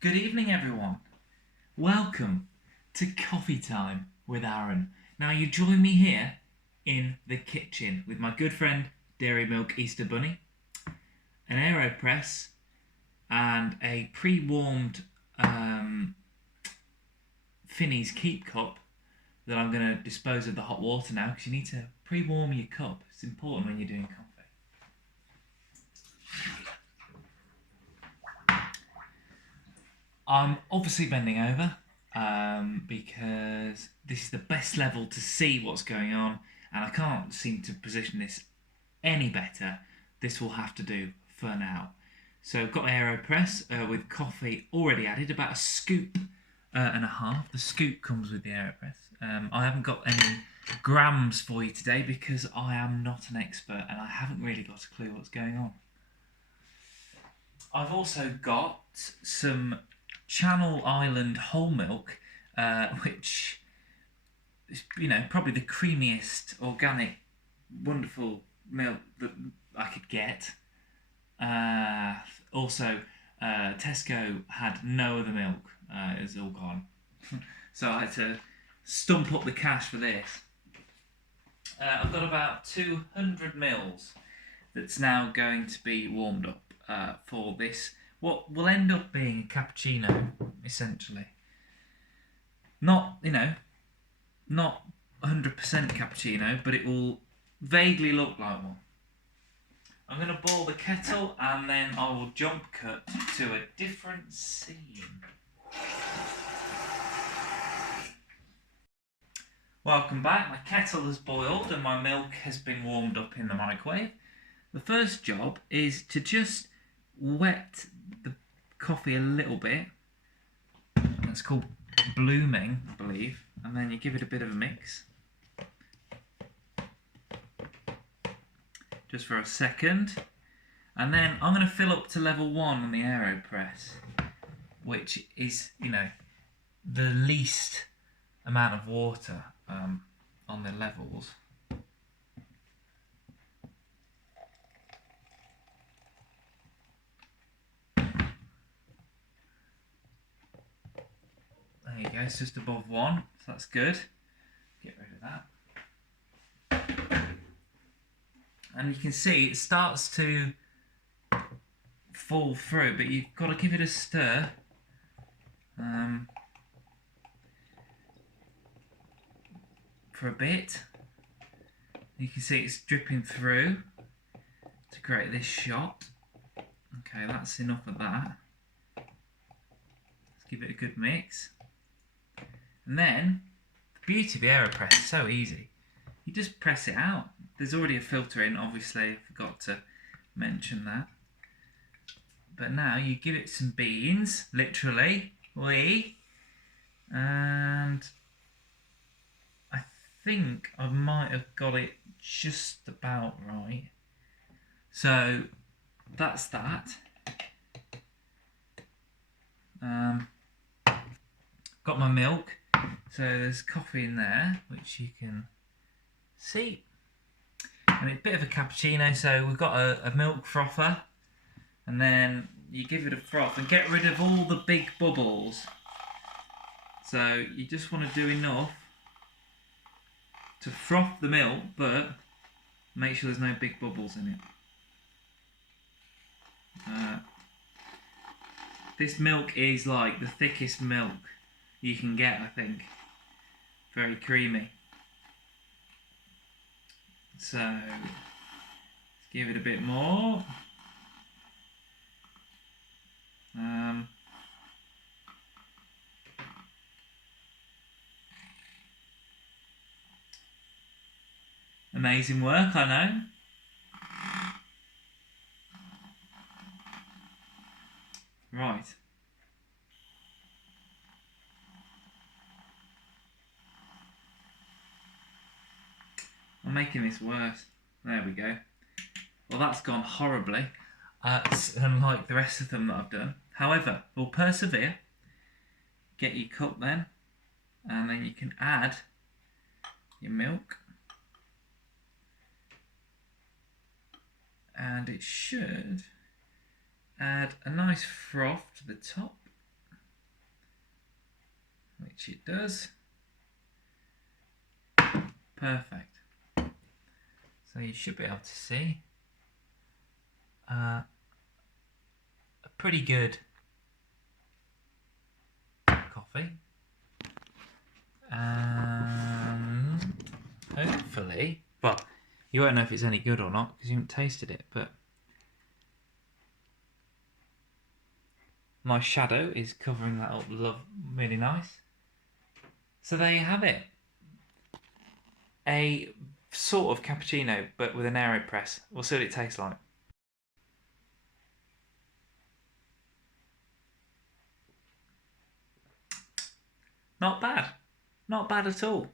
Good evening, everyone. Welcome to Coffee Time with Aaron. Now, you join me here in the kitchen with my good friend Dairy Milk Easter Bunny, an AeroPress, and a pre-warmed Finney's Keep cup that I'm going to dispose of the hot water now because you need to pre-warm your cup. It's important when you're doing coffee. I'm obviously bending over because this is the best level to see what's going on, and I can't seem to position this any better. This will have to do for now. So I've got AeroPress with coffee already added, about a scoop and a half. The scoop comes with the AeroPress. I haven't got any grams for you today because I am not an expert and I haven't really got a clue what's going on. I've also got some Channel Island whole milk, which is, probably the creamiest organic, wonderful milk that I could get. Also, Tesco had no other milk. It was all gone. So I had to stump up the cash for this. I've got about 200 mils that's now going to be warmed up for this. What will end up being a cappuccino, essentially. Not 100% cappuccino, but it will vaguely look like one. I'm going to boil the kettle and then I will jump cut to a different scene. Welcome back. My kettle has boiled and my milk has been warmed up in the microwave. The first job is to just wet the coffee a little bit. That's called blooming, I believe. And then you give it a bit of a mix. Just for a second. And then I'm going to fill up to level 1 on the AeroPress, which is, the least amount of water on the levels. There you go, it's just above 1, so that's good. Get rid of that. And you can see it starts to fall through, but you've got to give it a stir. For a bit. You can see it's dripping through to create this shot. Okay, that's enough of that. Let's give it a good mix. And then, the beauty of the AeroPress is so easy. You just press it out. There's already a filter in, obviously, I forgot to mention that. But now you give it some beans, literally, and I think I might have got it just about right. So that's that. Got my milk. So there's coffee in there, which you can see. And it's a bit of a cappuccino, so we've got a milk frother. And then you give it a froth and get rid of all the big bubbles. So you just want to do enough to froth the milk, but make sure there's no big bubbles in it. This milk is like the thickest milk you can get, I think. Very creamy. So let's give it a bit more. Amazing work, I know. Right. I'm making this worse. There we go. Well, that's gone horribly, unlike the rest of them that I've done. However, we'll persevere. Get your cup then, and then you can add your milk. And it should add a nice froth to the top. which it does. Perfect. So you should be able to see a pretty good coffee. And hopefully, well, you won't know if it's any good or not because you haven't tasted it, but my shadow is covering that up really nice. So there you have it. A sort of cappuccino, but with an AeroPress. We'll see what it tastes like. Not bad. Not bad at all.